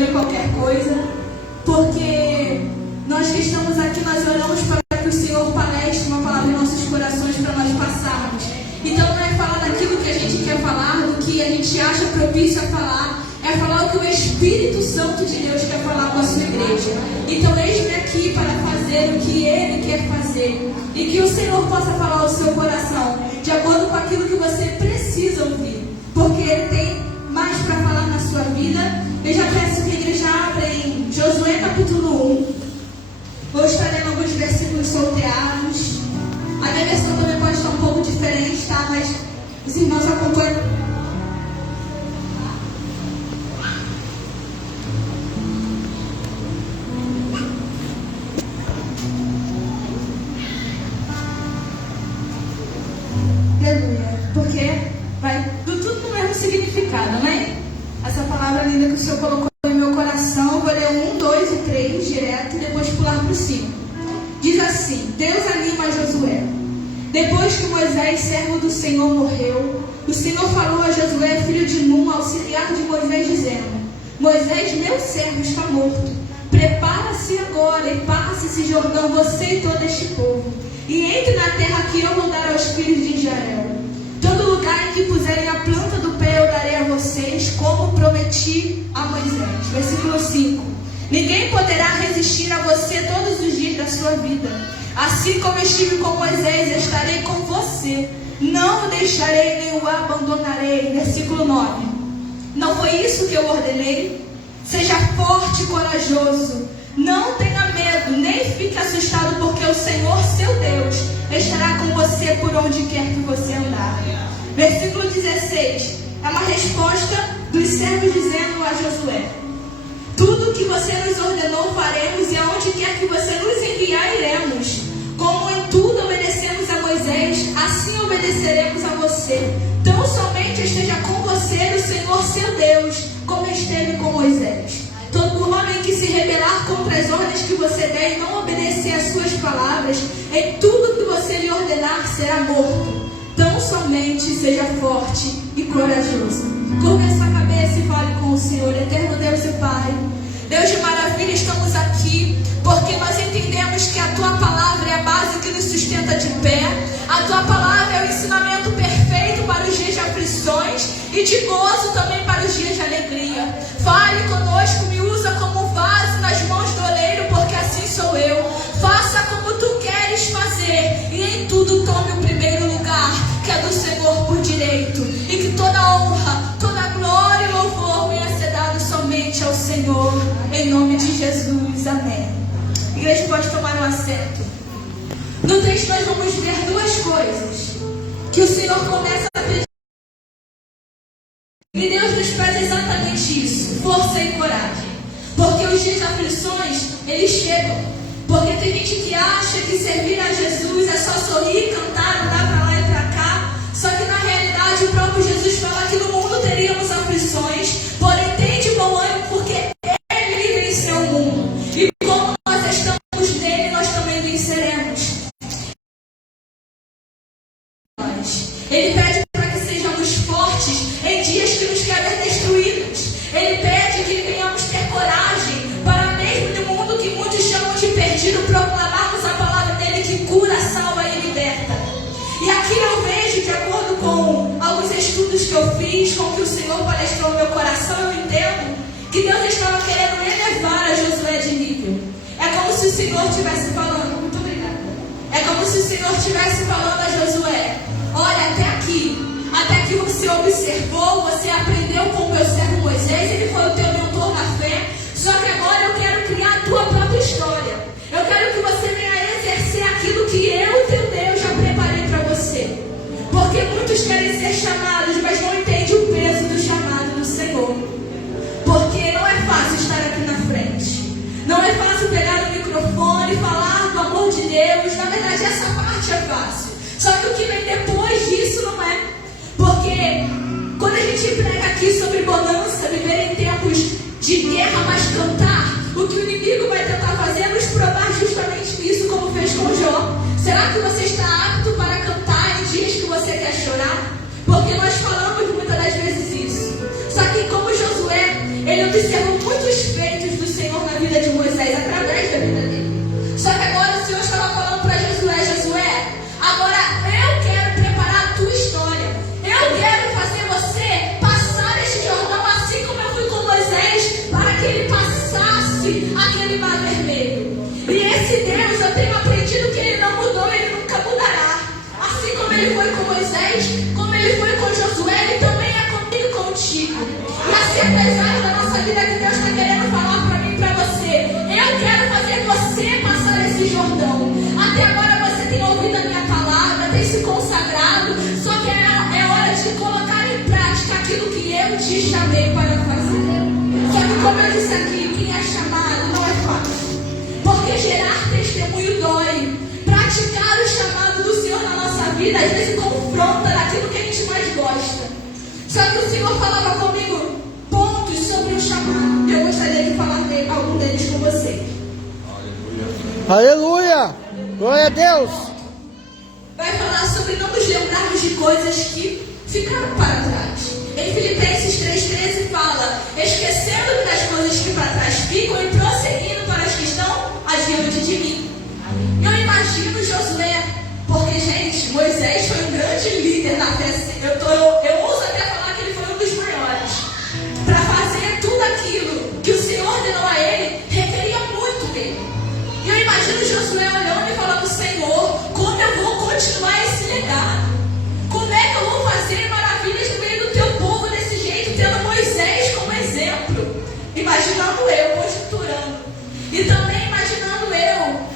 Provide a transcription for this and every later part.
qualquer coisa, porque nós que estamos aqui, nós oramos para que o Senhor palestre uma palavra em nossos corações para nós passarmos. Então não é falar daquilo que a gente quer falar, do que a gente acha propício a falar, é falar o que o Espírito Santo de Deus quer falar com a sua igreja. Então eis-me aqui para fazer o que Ele quer fazer, e que o Senhor possa falar ao seu coração, de acordo com aquilo que você precisa ouvir, porque Ele tem mais para falar na sua vida. Eu já peço que a igreja abra em Josué capítulo 1. Vou estar lendo alguns versículos solteados. A minha versão também pode estar um pouco diferente, tá? Mas os irmãos acompanham. Aleluia. Porque vai tudo no mesmo significado, né? Essa palavra linda que o Senhor colocou no meu coração, vou ler 1, 2 e 3 direto e depois pular para o 5. Diz assim: Deus anima Josué. Depois que Moisés, servo do Senhor, morreu, o Senhor falou a Josué, filho de Num, auxiliar de Moisés, dizendo: Moisés, meu servo, está morto. Prepara-se agora e passe esse Jordão, você e todo este povo, e entre na terra que eu vou dar aos filhos de Israel. Todo lugar em que puserem a planta do pé eu darei a vocês, como prometi a Moisés. Versículo 5. Ninguém poderá resistir a você todos os dias da sua vida. Assim como estive com Moisés, estarei com você. Não o deixarei nem o abandonarei. Versículo 9. Não foi isso que eu ordenei? Seja forte e corajoso. Não tenha medo, nem fique assustado, porque o Senhor, seu Deus, estará com você por onde quer que você andar. Versículo 16. É uma resposta dos servos dizendo a Josué: tudo que você nos ordenou faremos, e aonde quer que você nos enviar iremos. Como em tudo obedecemos a Moisés, assim obedeceremos a você. Tão somente esteja com você o Senhor, seu Deus, como esteve com Moisés. Todo homem que se rebelar contra as ordens que você der e não obedecer às suas palavras, em tudo que você lhe ordenar será morto. Tão somente seja forte e corajoso. Curva a sua cabeça e fale com o Senhor. Eterno Deus e Pai, Deus de maravilha, estamos aqui porque nós entendemos que a Tua palavra é a base que nos sustenta de pé. A Tua palavra é o ensinamento perfeito para os dias de aflições e de gozo também para os dias de alegria. Fale conosco, me usa como um vaso nas mãos do oleiro, porque assim sou eu. Faça como Tu queres fazer, e em tudo tome o primeiro lugar, que é do Senhor por direito, e que toda honra, toda glória e louvor venha ser dado somente ao Senhor, em nome de Jesus, amém. A igreja pode tomar um assento. No texto nós vamos ver duas coisas que o Senhor começa a pedir, e Deus nos pede exatamente isso: força e coragem, porque os dias de aflições, eles chegam. Porque tem gente que acha que servir a Jesus é só sorrir, cantar, andar para lá e para cá. Só que na realidade o próprio Jesus fala que no mundo teríamos aflições, porém tende bom ânimo, porque Ele venceu o mundo. E como nós estamos nele, nós também venceremos. Ele pede para que sejamos fortes em dias que nos querem destruídos. Ele pede que venhamos ter coragem para, mesmo no mundo que muitos chamam de perdido, proclamarmos a palavra dele que cura, salva e liberta. E aqui eu vejo, de acordo com alguns estudos que eu fiz, com o que o Senhor palestrou no meu coração, eu entendo que Deus estava querendo elevar a Josué de nível. É como se o Senhor estivesse falando, muito obrigada. É como se o Senhor estivesse falando a Josué: olha, até aqui você observou, você aprendeu com o meu servo Moisés, ele foi o teu mentor na fé, só que agora eu quero criar a tua própria história. Eu quero que você venha exercer aquilo que eu, teu Deus, já preparei para você. Porque muitos querem ser chamados, mas não entendem o peso do chamado do Senhor. Porque não é fácil estar aqui na frente. Não é fácil pegar o microfone e falar do amor de Deus. Na verdade, essa parte é fácil. Só que o que vem depois disso não é. Porque quando a gente prega aqui sobre bonança, viver em tempos de guerra, mas cantar, o que o inimigo vai tentar fazer é nos provar justamente isso, como fez com Jó. Será que você está apto para cantar em dias que você quer chorar? Porque nós falamos muitas das vezes isso. Só que como Josué, ele observo muitos feitos do Senhor na vida de Moisés, através da vida dele. Só que agora o Senhor estava falando para Josué: Josué, agora eu quero preparar a tua história. Eu quero fazer você passar este Jordão, assim como eu fui com Moisés, para que ele passasse aquele mar vermelho. E esse Deus, eu tenho aprendido que ele não mudou, ele nunca mudará. Assim como ele foi com Moisés, como ele foi com Josué, ele também é comigo e contigo. E assim, apesar da nossa vida que Deus está querendo falar para mim e para você, eu quero fazer você passar esse Jordão. Até agora você tem ouvido a minha palavra, tem se consagrado, só que é hora de colocar em prática aquilo que eu te chamei para fazer. Só que, como eu disse aqui, quem é chamado não é fácil, porque gerar testemunho dói. Praticar o chamado do Senhor na nossa vida às vezes confronta naquilo que a gente mais gosta. Só que o Senhor falava comigo pontos sobre o chamado. Eu gostaria de falar algum deles com você. Aleluia! Glória a Deus! Vai falar sobre não nos lembrarmos de coisas que ficaram para trás. Em Filipenses 3,13 fala: esquecendo das coisas que para trás ficam e prosseguindo para as que estão adiante de mim. Eu imagino Josué, porque, gente, Moisés foi um grande líder na fé. Eu ouso até falar que ele foi um dos maiores. Para fazer tudo aquilo que o Senhor ordenou a ele, requeria muito dele. E eu imagino Josué olhando e falando: Senhor, como eu vou continuar esse legado? Como é que eu vou fazer maravilhas no meio do teu povo desse jeito, tendo Moisés como exemplo? Imaginando eu, conjecturando. E também imaginando eu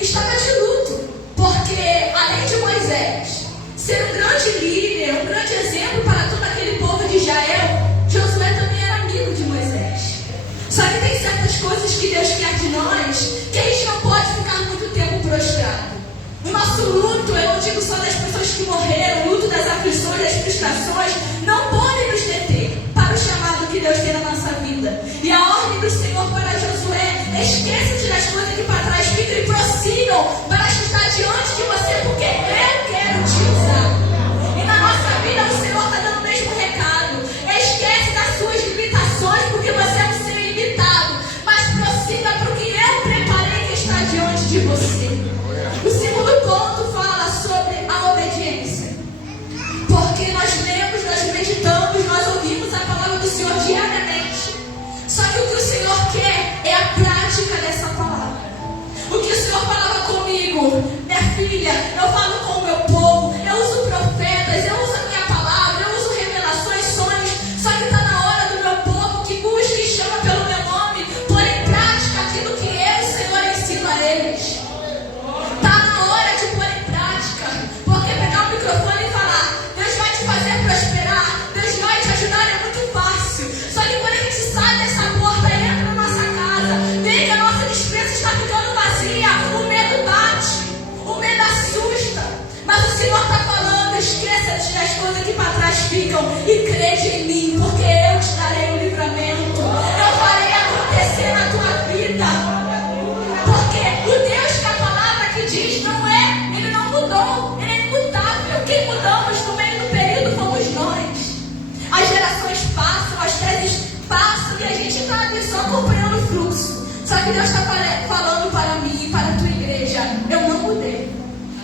estava de luto, porque além de Moisés ser um grande líder, um grande exemplo para todo aquele povo de Israel, Josué também era amigo de Moisés. Só que tem certas coisas que Deus quer de nós que a gente não pode ficar muito tempo prostrado. O nosso luto, eu não digo só das pessoas que morreram, o luto das aflições, das frustrações, não pode nos deter para o chamado que Deus tem na nossa vida. E a ordem do Senhor para Josué: esqueça-te das coisas que para trás ficam e prossigam para estar diante de você, porque eu quero te usar. E na nossa vida o Senhor está dando o mesmo recado: esquece das suas limitações, porque você é um ser limitado, mas prossiga para o que eu preparei que está diante de você. O segundo ponto fala sobre a obediência, porque nós lemos, nós meditamos, nós ouvimos a palavra do Senhor diariamente. Só que o que o Senhor quer é a prática dessa palavra. O que o Senhor falava comigo: minha filha, eu falo com o meu povo, eu uso profetas, eu uso a minha palavra, eu uso revelações, sonhos. Só que está na hora do meu povo que busca e chama pelo meu nome, pôr em prática aquilo que eu, Senhor, ensino a eles. Está na hora de pôr em prática, porque pegar o microfone e falar: Deus vai te fazer prosperar, Deus vai te ajudar, é muito fácil. Só que quando a gente sai dessa porta e entra na nossa casa, vê que a nossa despensa está ficando vazia, o medo bate, o medo assusta. Mas o Senhor está falando: esqueça-te das coisas que para trás ficam e crede em mim, porque eu te darei o livramento. Eu farei acontecer na tua vida. Porque o Deus que a palavra que diz não é, ele não mudou, ele é imutável. Quem mudamos no meio do período fomos nós. As gerações passam, as teses passam e a gente está ali só acompanhando o fluxo. Só que Deus está falando para mim e para a tua igreja: eu não mudei.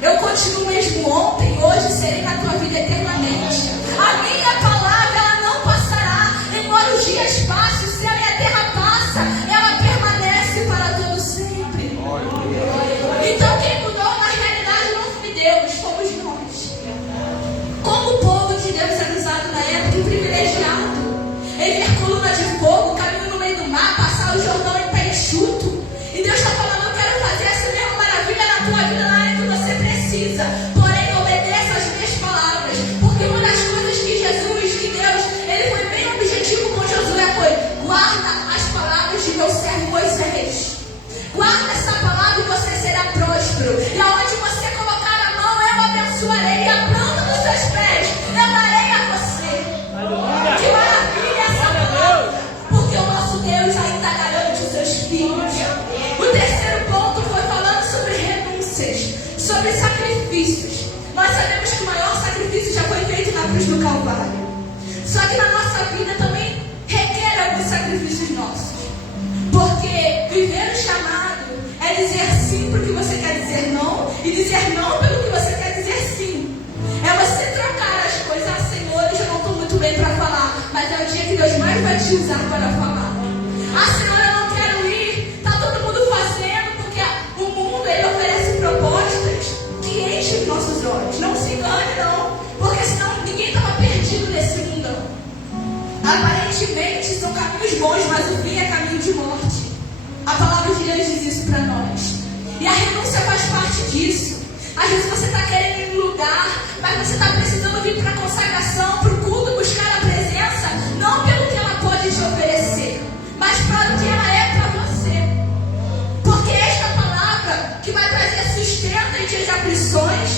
Eu continuo mesmo ontem, hoje, serei na tua vida eternamente. A minha palavra, ela não passará. Embora os dias passem, o céu e a terra passam, ela permanece para todo sempre. Então quem mudou na realidade não foi Deus, fomos nós. Como o povo de Deus é usado na época e privilegiado em ver coluna de fogo, caminho no meio do mar, passar o Jordão em pé enxuto. E Deus está falando: eu quero fazer essa mesma maravilha na tua vida, na área que você precisa. Porém, obedeça as minhas palavras. Porque uma das coisas que Jesus, que Deus, ele foi bem objetivo com Josué foi: guarda as palavras de meu Viver o chamado é dizer sim para o que você quer dizer não e dizer não pelo que você quer dizer sim. É você trocar as coisas. Ah, Senhor, eu já não estou muito bem para falar, mas é o dia que Deus mais vai te usar para falar. Ah, Senhor, eu não quero ir. Está todo mundo fazendo, porque o mundo ele oferece propostas que enchem os nossos olhos. Não se engane, não, porque senão ninguém estava perdido nesse mundão. Aparentemente são caminhos bons, mas o fim é caminho de morte. A palavra de Deus diz isso para nós. E a renúncia faz parte disso. Às vezes você está querendo ir em um lugar, mas você está precisando vir para a consagração, para o culto, buscar a presença, não pelo que ela pode te oferecer, mas para o que ela é para você. Porque esta palavra que vai trazer sustento em dias de aflições,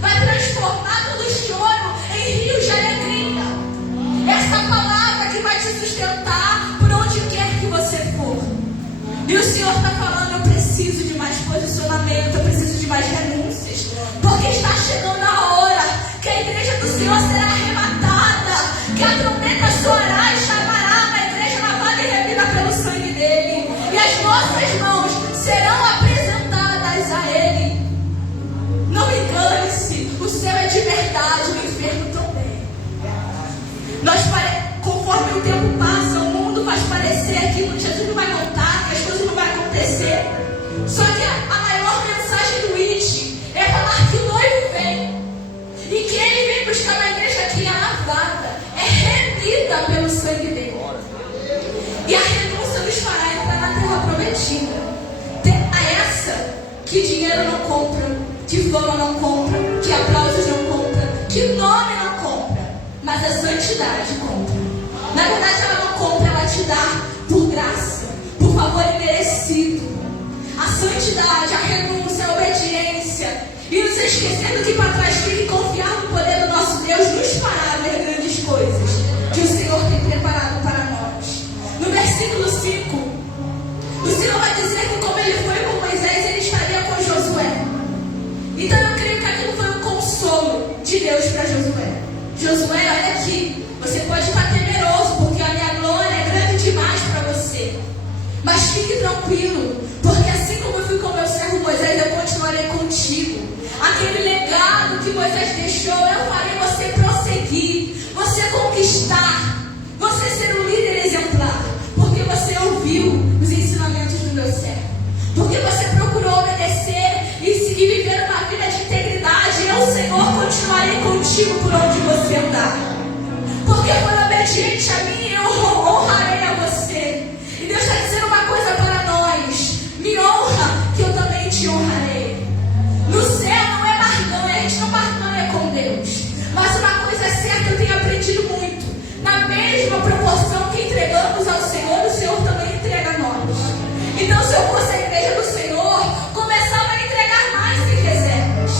vai transformar todo choro em rios de alegria. Essa palavra que vai te sustentar por onde quer que você for. E o Senhor está falando, eu preciso de mais posicionamento, eu preciso de mais renúncias, porque está chegando a hora que a igreja do Senhor será arrematada, que a trombeta soará e chamará uma igreja lavada e remida pelo sangue dele, e as nossas mãos serão apresentadas a ele. Não engane-se, o céu é de verdade, o inferno também. Conforme o tempo passa, o mundo faz parecer que Jesus não vai voltar, que as coisas não vão acontecer. Só que a maior mensagem do IT é falar que o noivo vem e que ele vem buscar uma igreja que é lavada, é remida pelo sangue dele. E a renúncia nos fará entrar na terra prometida. A essa que dinheiro não compra, que fama não compra, que aplausos não compra, que nome não compra, mas a santidade compra. Na verdade ela não compra, ela te dá por graça, por favor imerecido. A santidade, a renúncia, a obediência, e nos esquecendo que para trás fica e confiar no poder do nosso Deus nos fará ver grandes coisas que o Senhor tem preparado para nós. No versículo 5, o Senhor vai dizer que como ele foi com Moisés, ele estaria com Josué. Então eu creio que aquilo foi um consolo de Deus para Josué. Josué, olha aqui, você pode estar temeroso, porque a minha glória é grande demais para você. Mas fique tranquilo, porque assim como eu fui com meu servo Moisés, eu continuarei contigo. Aquele legado que Moisés deixou, eu farei você prosseguir, você conquistar, você ser um líder exemplar, porque você ouviu os ensinamentos do meu servo, porque você procurou obedecer e viver uma vida de integridade. Eu, Senhor, continuarei contigo por onde você andar, porque foi obediente a mim, eu honrarei a você. E Deus está dizendo uma coisa para nós: me honra, que eu também te honrarei. No céu não é barganha, a gente não barganha com Deus, mas uma coisa é certa, eu tenho aprendido muito: na mesma proporção que entregamos ao Senhor, o Senhor também entrega a nós. Então, se eu fosse a igreja do Senhor, começava a entregar mais sem reservas,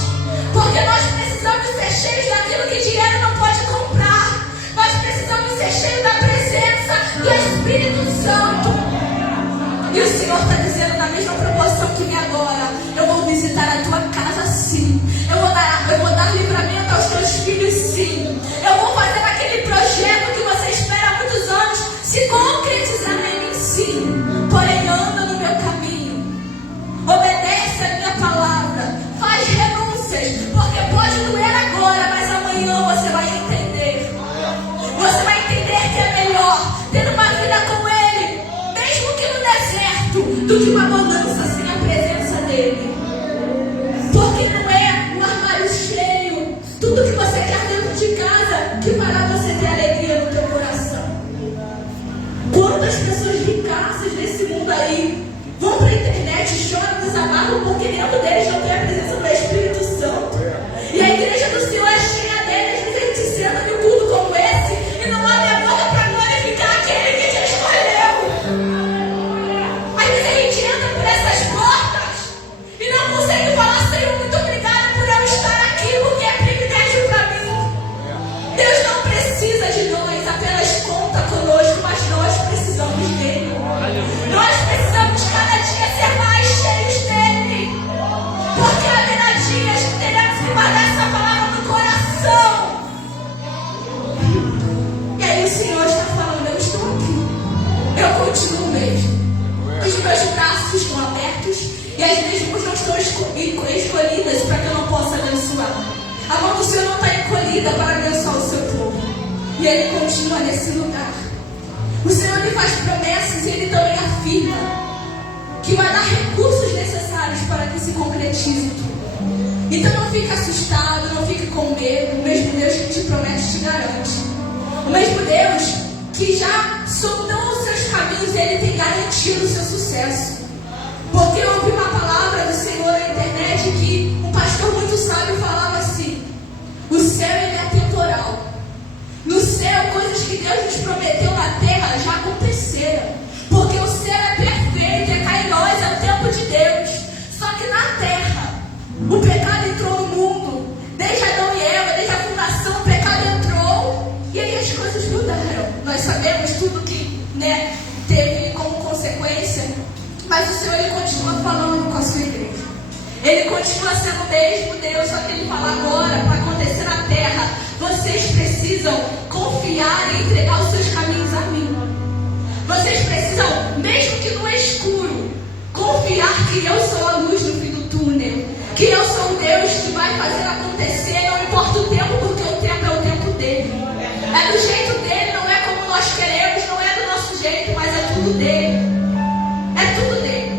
porque nós precisamos ser cheios daquilo que dinheiro não pode comprar. Nós precisamos ser cheios da presença do Espírito Santo. E o Senhor está dizendo, na mesma proporção que me agora, eu vou visitar a tua casa sim, eu vou dar livramento aos teus filhos sim, eu vou fazer aquele projeto que você espera há muitos anos se concretizar em mim sim. Porém, anda no meu caminho, obedece a minha palavra, faz renúncias, porque pode doer agora, mas amanhã você vai entender. Você vai entender que é melhor ter uma vida com Ele, mesmo que no deserto, do que uma bonança sem a presença dEle. Porque não é um armário cheio, tudo que você quer dentro de casa, que fará você ter alegria no teu coração. Quantas pessoas ricaças desse mundo aí vão para a internet, choram, desabafam, porque dentro deles não tem a presença do Espírito Santo. E a igreja do Senhor é cheia deles. Às vezes a gente senta em um culto como esse e não abre a boca para glorificar aquele que te escolheu. Às vezes a gente entra por essas portas e E as minhas mãos não estão escolhidas para que eu não possa abençoar. A mão do Senhor não está encolhida para abençoar o seu povo. E Ele continua nesse lugar. O Senhor lhe faz promessas e Ele também afirma que vai dar recursos necessários para que se concretize tudo. Então não fique assustado, não fique com medo. O mesmo Deus que te promete te garante. O mesmo Deus que já sondou os seus caminhos, Ele tem garantido o seu sucesso. Porque eu ouvi uma palavra do Senhor na internet que um pastor muito sábio falava assim: o céu ele é temporal. No céu, coisas que Deus nos prometeu na terra já aconteceram. Porque o céu é perfeito, é kairos, é o tempo de Deus. Só que na terra, o pecado entrou no mundo. Desde Adão e Eva, desde a fundação, o pecado entrou. E aí as coisas mudaram. Nós sabemos tudo que teve como consequência. Mas o Senhor ele continua falando com a sua igreja. Ele continua sendo o mesmo Deus, só que Ele fala agora, para acontecer na terra, vocês precisam confiar e entregar os seus caminhos a mim. Vocês precisam, mesmo que no escuro, confiar que eu sou a luz no fim do túnel. Que eu sou o Deus que vai fazer acontecer, não importa o tempo, porque o tempo é o tempo dele. É do jeito dele, não é como nós queremos, não é do nosso jeito, mas é tudo dele. É tudo dele.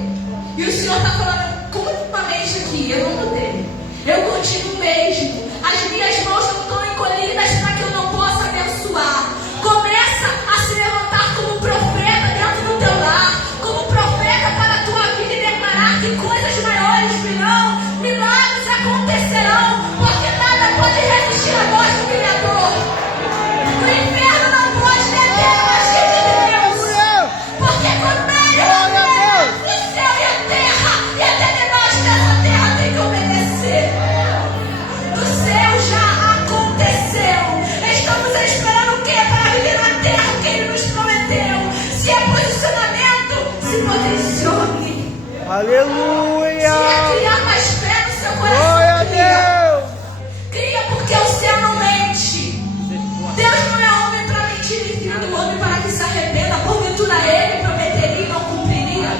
E o Senhor está falando continuamente aqui: eu não mudei. Eu continuo mesmo. As minhas mãos não estão encolhidas para que eu não possa abençoar. Começa a se levantar como profeta dentro do teu lar, como profeta para a tua vida e declarar que coisas maiores virão, milagres acontecerão, porque nada pode resistir à voz do Criador. O inferno não pode deter a magia de Deus, porque quando Ele o céu e a terra, e até debaixo dessa terra tem que obedecer. O céu já aconteceu. Estamos esperando o que para viver na terra o que Ele nos prometeu? Se é posicionamento, se posicione. Aleluia! Se é criar mais fé no seu coração, Glória a cria. Deus! Cria, porque o céu não mente. Deus não é homem para mentir, nem filho do homem para que se arrependa. Porventura Ele prometeria e não cumpriria.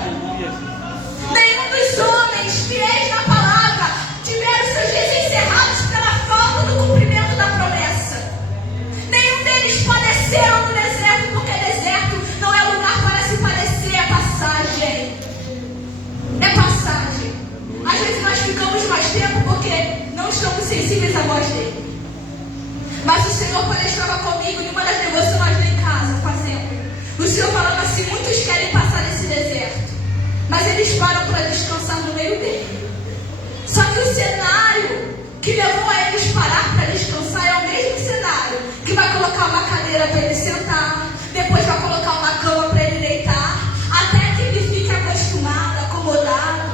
Nenhum dos homens fiéis na palavra tiveram seus dias encerrados pela falta do cumprimento da promessa. Nenhum deles padeceram no deserto, porque deserto não é lugar para se padecer, é passagem. É passagem. Às vezes nós ficamos mais tempo porque não estamos sensíveis à voz dele. Mas o Senhor, quando estava comigo em uma das devocionais lá em casa, fazendo, o Senhor falando assim: muitos querem passar nesse deserto, mas eles param para descansar no meio dele. Só que o cenário que levou a eles parar para descansar é o mesmo cenário que vai colocar uma cadeira para ele sentar, depois vai colocar uma cama para ele deitar, até que ele fique acostumado, acomodado.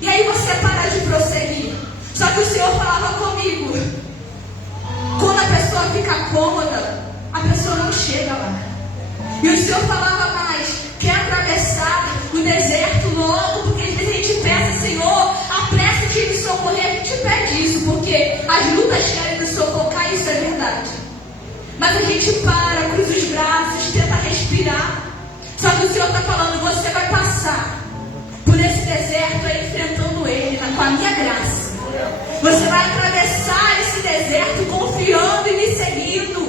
E aí você para de prosseguir. Só que o Senhor falava comigo: quando a pessoa fica cômoda, a pessoa não chega lá. E o Senhor falava mais: quer atravessar o deserto logo, porque às vezes a gente pensa: Senhor, apressa-te em me socorrer. A gente pede isso, porque as lutas querem nos sufocar, isso é verdade. Mas a gente para, cruza os braços, tenta respirar. Só que o Senhor está falando: você vai passar por esse deserto aí, enfrentando Ele, com a minha graça. Você vai atravessar esse deserto confiando e me seguindo.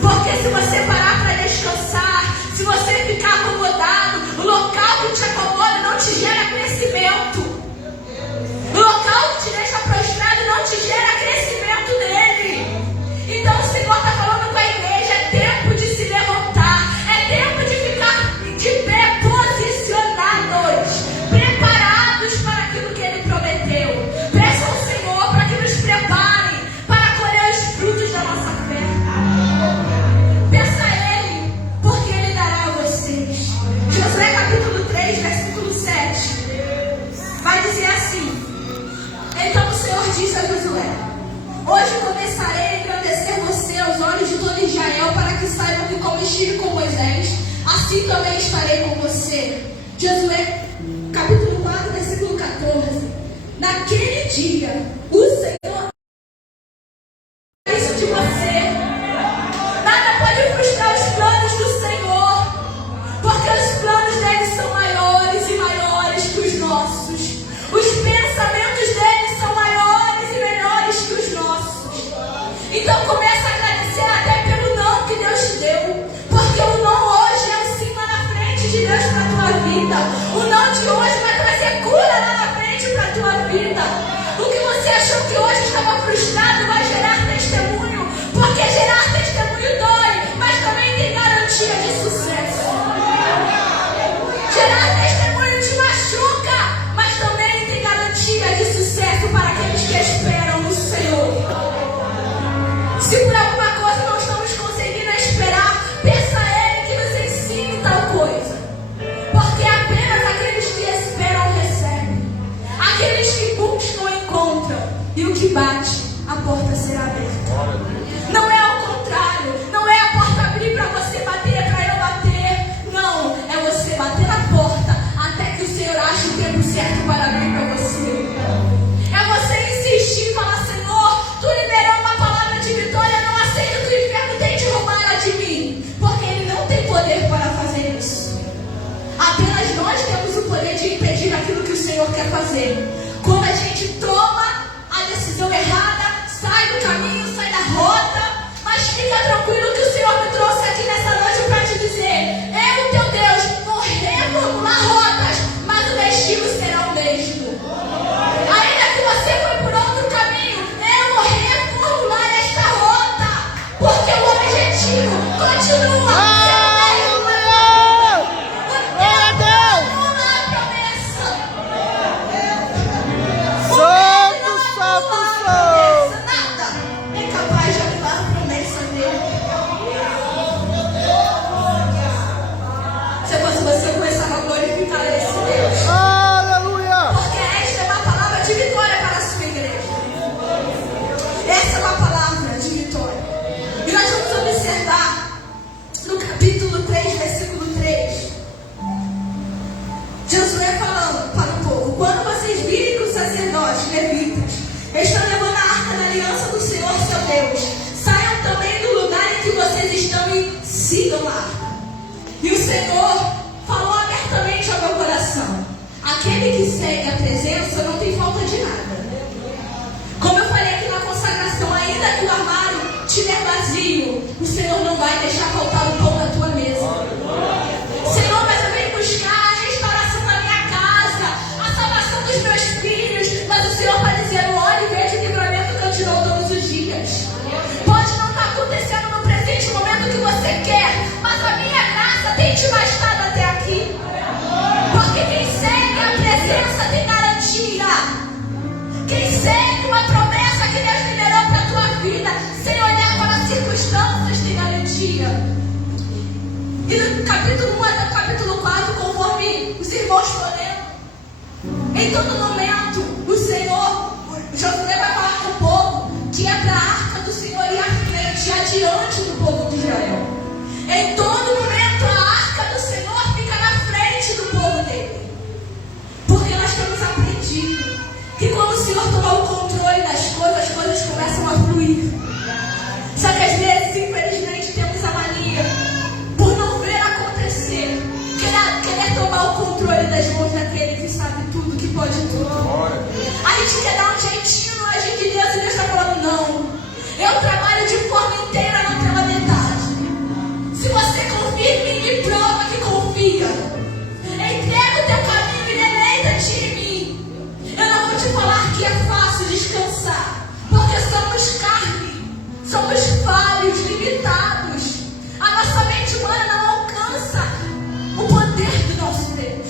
Porque se você parar para descansar, se você ficar acomodado, o local que te acomoda não te gera crescimento. O local que te deixa prostrado não te gera crescimento nele. Então o Senhor está falando com a igreja: é tempo de se levantar, é tempo de ficar de pé, posicionados, preparados para aquilo que Ele prometeu. Peça ao Senhor para que nos prepare para colher os frutos da nossa fé. Peça a Ele, porque Ele dará a vocês. Josué capítulo 3, versículo 7 vai dizer assim: então o Senhor disse a Josué: hoje começarei a engrandecer você aos olhos de todo Israel, para que saibam que como estive com Moisés, assim também estarei com você. Josué capítulo 4, versículo 14. Naquele dia, o Senhor isso de você. Nada pode frustrar os planos do Senhor, porque os planos dele são maiores e maiores que os nossos. de Deus para a tua vida. O não de hoje vai trazer cura lá na frente para a tua vida. O que você achou que hoje estava frustrado vai gerar testemunho, porque gerar testemunho dói, mas também tem garantia de sucesso. Gerar testemunho te machuca, mas também tem garantia de sucesso para aqueles que esperam no Senhor. Se por alguma coisa não estamos conseguindo esperar, peça a Ele que nos ensine tal coisa. Porque apenas aqueles que esperam recebem. Aqueles que buscam encontram. E o que bate, a porta será aberta. Não é ao contrário. Não é a porta abrir para você bater, para eu bater. Não, é você bater na porta até que o Senhor ache o tempo certo para abrir para você. É você insistir e falar: Senhor, Tu liberou uma palavra de vitória, não aceito que o inferno tente roubar ela de mim, porque ele não tem poder para fazer isso. Apenas nós temos o poder de impedir aquilo que o Senhor quer fazer. Quando a gente toma a decisão errada, sai do caminho, sai da rota, mas fica tranquilo que o Senhor me trouxe aqui nessa noite para te dizer: eu, teu Deus, vou reformular rotas, mas o destino será o mesmo. Ainda que você foi por outro caminho, eu vou reformular esta rota, porque o objetivo continua sendo o mesmo. O Deus não há promessa. Santo, santo, santo. Nada é capaz de anular a promessa dele. Se fosse você, começava a glorificar esse Deus. Aleluia. Porque esta é uma palavra de vitória para a sua igreja. Essa é uma palavra de vitória. E nós vamos observar no capítulo 3, versículo 3. Josué falando para o povo: quando vocês virem que os sacerdotes levitas estão levando a arca da aliança do Senhor seu Deus, saiam também do lugar em que vocês estão e sigam a arca. E o Senhor falou abertamente ao meu coração: aquele que segue a presença não tem falta de nada. Como eu falei aqui na consagração, ainda que o armário estiver vazio, o Senhor não vai deixar faltar o pão na tua mesa. Senhor, mas eu venho buscar a restauração da minha casa, a salvação dos meus filhos, mas o Senhor está dizendo: olhe e veja o livramento que eu te dou todos os dias. Pode não estar acontecendo no presente momento que você quer, mas a minha graça tem te bastado até aqui. Porque quem segue a presença tem garantia. Quem segue uma promessa que Deus liberou para a tua vida, sem olhar para as circunstâncias, tem garantia. E no capítulo 1 até o capítulo 4, conforme os irmãos foram, em todo momento, o Senhor, Josué vai falar com o povo que é para a arca do Senhor ir à frente, adiante do povo de Israel. Em todo momento, a arca do Senhor fica na frente do povo dele. Porque nós temos aprendido que quando o Senhor tomar o controle das coisas, as coisas começam a fluir. Só que às vezes, infelizmente, temos a mania, por não ver acontecer, querer tomar o controle das mãos daquele que sabe tudo, que pode tudo. A gente quer dar um jeitinho no agir de Deus, e Deus está falando: não, eu trabalho de forma inteira, não pela metade. Se você confia em mim, me prova que confia. Entrega o teu caminho e deleita-te em mim. Eu não vou te falar que é fácil descansar, porque somos carne, somos falhos, limitados. A nossa mente humana não alcança o poder do nosso Deus.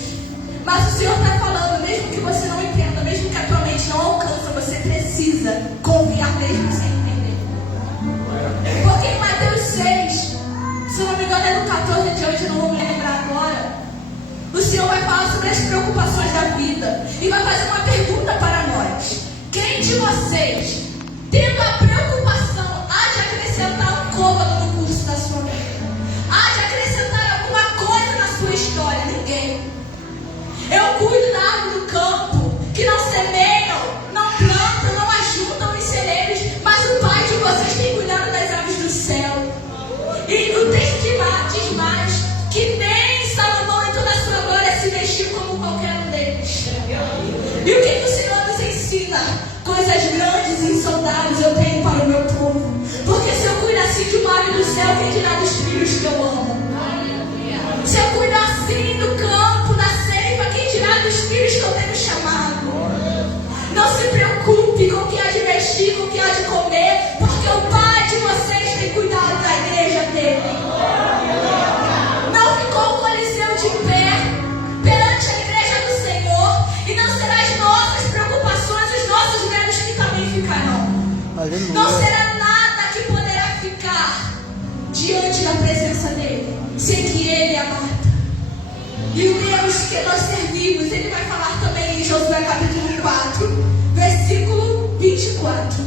Mas o Senhor está falando: mesmo que você não entenda, mesmo que a tua mente não alcança, você precisa confiar mesmo sem entender. Porque em Mateus 6, se não me engano é do 14 adiante, eu não vou me lembrar agora, o Senhor vai falar sobre as preocupações da vida e vai fazer uma pergunta para nós: quem de vocês, tendo a preocupação, há de acrescentar um côvado no curso da sua vida? Há de acrescentar alguma coisa na sua história? Ninguém. Eu cuido da árvore do campo, que não semeiam, não plantam, não ajuntam em celeiros, mas o Pai de vocês tem cuidado das aves do céu. E no texto diz mais que nem Salomão em toda a sua glória se vestiu como qualquer um deles. E o que Aleluia. Não será nada que poderá ficar diante da presença dele, sem que ele abata. E o Deus que nós servimos, ele vai falar também em Josué capítulo 4, versículo 24.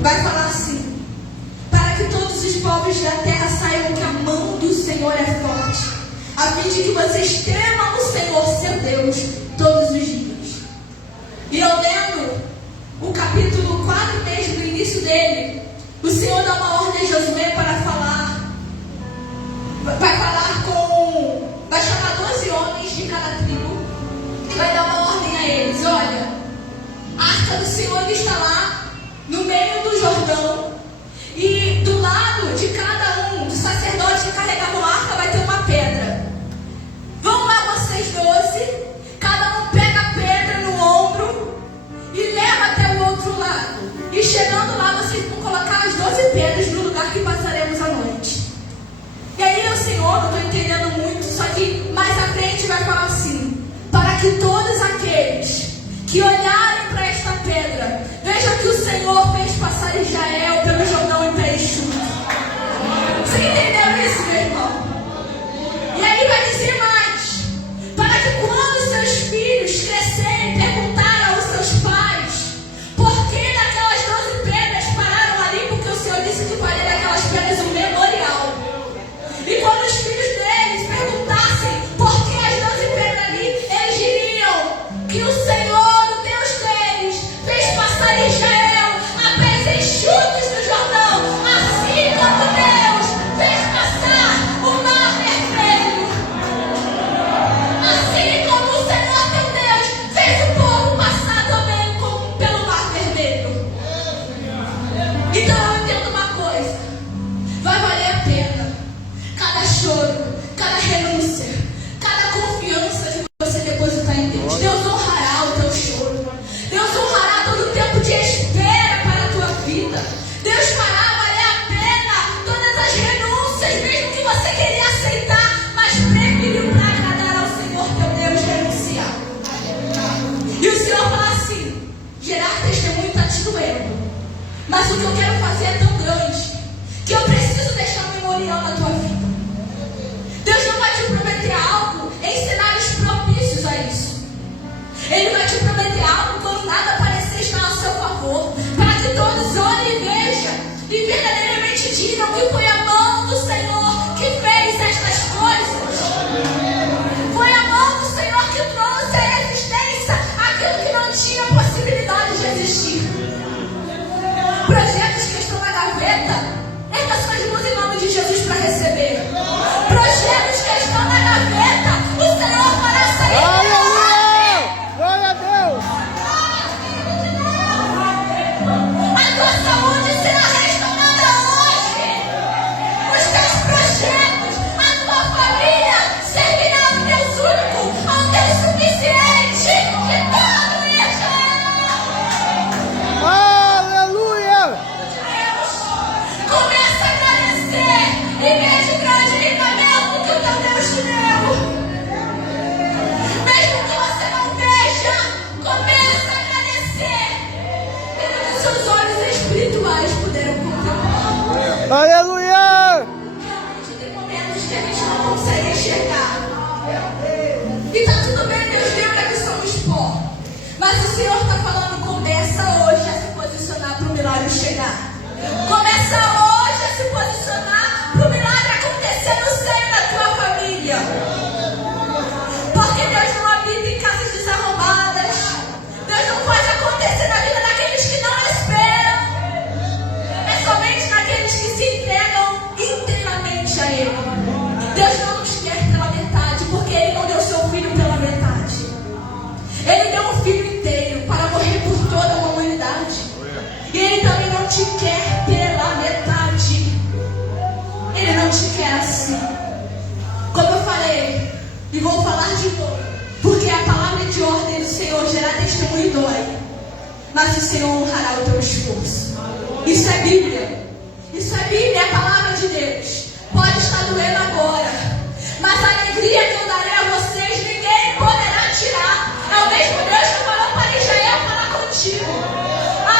Vai falar assim: para que todos os povos da terra saibam que a mão do Senhor é forte, a fim de que vocês temam o Senhor, seu Deus, todos os dias. E eu lendo o capítulo 4 mesmo, no início dele, o Senhor dá uma ordem a Josué para falar. Vai chamar 12 homens de cada tribo e vai dar uma ordem a eles: olha, a arca do Senhor está lá no meio do Jordão, e do lado de cada um dos sacerdotes que carregavam a arca vai ter uma pedra. Vão lá vocês 12, cada um pega a pedra no ombro e leva até o outro lado. E chegando lá, vocês vão colocar as 12 pedras no lugar que passaremos a noite. E aí o Senhor, não estou entendendo muito, só que mais à frente vai falar assim: para que todos aqueles que olharem para esta pedra vejam que o Senhor fez passar Israel pelo Jordão em pé enxuto. Você entendeu isso, meu irmão? E aí vai dizer mais: para que quando seus filhos crescerem, perguntar aos seus pais por que daquelas 12 pedras pararam ali, porque o Senhor disse que faria daquelas pedras um memorial. E quando os filhos deles perguntassem por que as 12 pedras ali, eles diriam que o Senhor, o Deus deles, fez passar Israel a pés enxutos no Jordão, assim como Deus fez passar o mar vermelho. Assim como o Senhor teu Deus fez o povo passar também pelo mar vermelho. Então eu entendo uma coisa: vai valer a pena cada choro, cada renúncia, cada confiança que você depositar em Deus. Deus honrará o teu choro. Deus honrará todo o tempo de espera para a tua vida. Deus fará valer a pena todas as renúncias, mesmo que você queria aceitar, mas preferiu para agradar ao Senhor teu Deus renunciar. E o Senhor fala assim: gerar testemunho está te doendo, mas o que eu quero fazer é tão grande que eu preciso deixar um memorial na tua vida. Deus não vai te prometer algo em cenários propícios a isso. Ele vai te prometer algo quando nada parecer estar a seu favor, para que todos olhem e vejam e verdadeiramente digam que foi a mão do Senhor que fez estas coisas. Foi a mão do Senhor que trouxe à existência aquilo que não tinha possibilidade de existir. Projetos que estão na gaveta, erga suas mãos em nome de Jesus para receber. Projetos que estão na gaveta, o Senhor fará sair. Aleluia! Glória a Deus! A tua saúde será restaurada hoje. Os teus projetos, a tua família servirá ao Deus único, ao Deus suficiente de todo Israel. Aleluia! Começa a agradecer e veja o grande livramento que o teu Deus te deu. Mesmo que você não veja, começa a agradecer. E os seus olhos espirituais puderam contemplar. Aleluia! Realmente tem momentos que a gente não consegue enxergar. E está tudo bem, Deus lembra que somos pó. Mas o Senhor está falando: começa hoje a se posicionar para o milagre chegar. Começa hoje a se posicionar para o milagre acontecer no seio da tua família. Porque Deus não habita em casas desarrumadas. Deus não faz acontecer na vida daqueles que não esperam. É somente naqueles que se entregam inteiramente a Ele. Deus não nos quer pela metade, porque Ele não deu seu Filho pela metade. Ele deu um Filho inteiro para morrer por toda a humanidade. E Ele também não te quer pela metade. Ele não te quer assim. Como eu falei, e vou falar de novo, porque a palavra de ordem do Senhor gerar testemunho dói, mas o Senhor honrará o teu esforço. Isso é Bíblia. Isso é Bíblia, é a palavra de Deus. Pode estar doendo agora, mas a alegria que eu darei a vocês, ninguém poderá tirar. É o mesmo Deus que falou para Israel falar contigo. A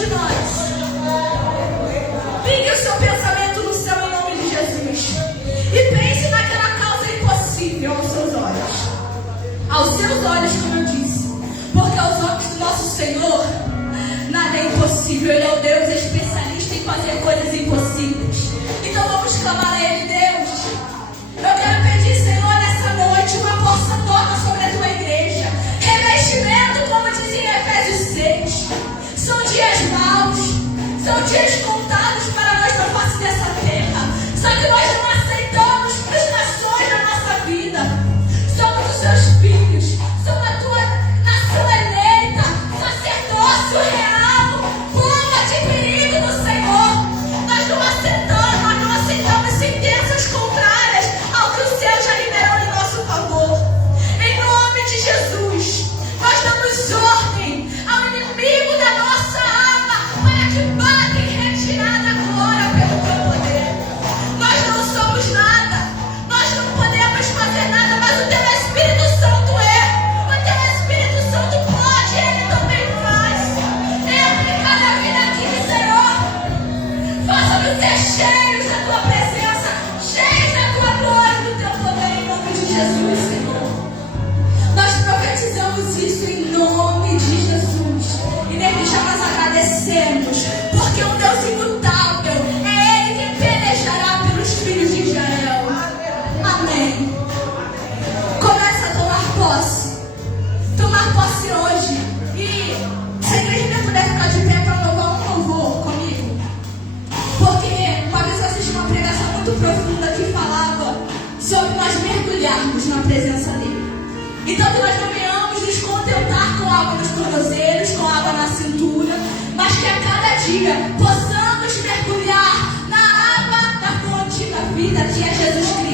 de nós. Ligue o seu pensamento no céu em nome de Jesus. E pense naquela causa impossível aos seus olhos. Aos seus olhos, como eu disse. Porque aos olhos do nosso Senhor, nada é impossível. Ele é o Deus especialista em fazer coisas impossíveis. Então vamos clamar a Ele, Deus. Eu quero pedir, Senhor, nessa noite, uma porção nova sobre a tua igreja. Revestimento, como diz em Efésios 6. São dias maus, são dias contados para nós na face dessa terra. Só que nós não aceitamos frustrações na nossa vida. Somos os seus filhos, somos a tua nação eleita, sacerdócio real, povo de perigo do Senhor. Nós não aceitamos sentenças contrárias ao que o céu já liberou em nosso favor. Em nome de Jesus, nós damos ordem ao inimigo da nossa alma para que bata em retirada agora pelo teu poder. Nós não somos nada, nós não podemos fazer nada, mas o teu Espírito Santo é. O teu Espírito Santo pode, ele também faz. Entre em cada vida aqui, Senhor. Faça-nos ser cheios da tua presença, cheios da tua glória e do teu poder, em nome de Jesus, Senhor. Nós profetizamos isso em nome de Jesus. E desde já nós agradecemos, porque o Deus imutável é Ele quem pelejará pelos filhos de Israel. Amém. Começa a tomar posse. Tomar posse hoje. E se a igreja puder ficar de pé para louvar um louvor comigo. Porque uma vez eu assisti uma pregação muito profunda que falava sobre nós mergulharmos na presença dele. Então que nós não venhamos nos contentar com água nos tornozelos, com água na cintura, mas que a cada dia possamos mergulhar na água da fonte da vida, que é Jesus Cristo.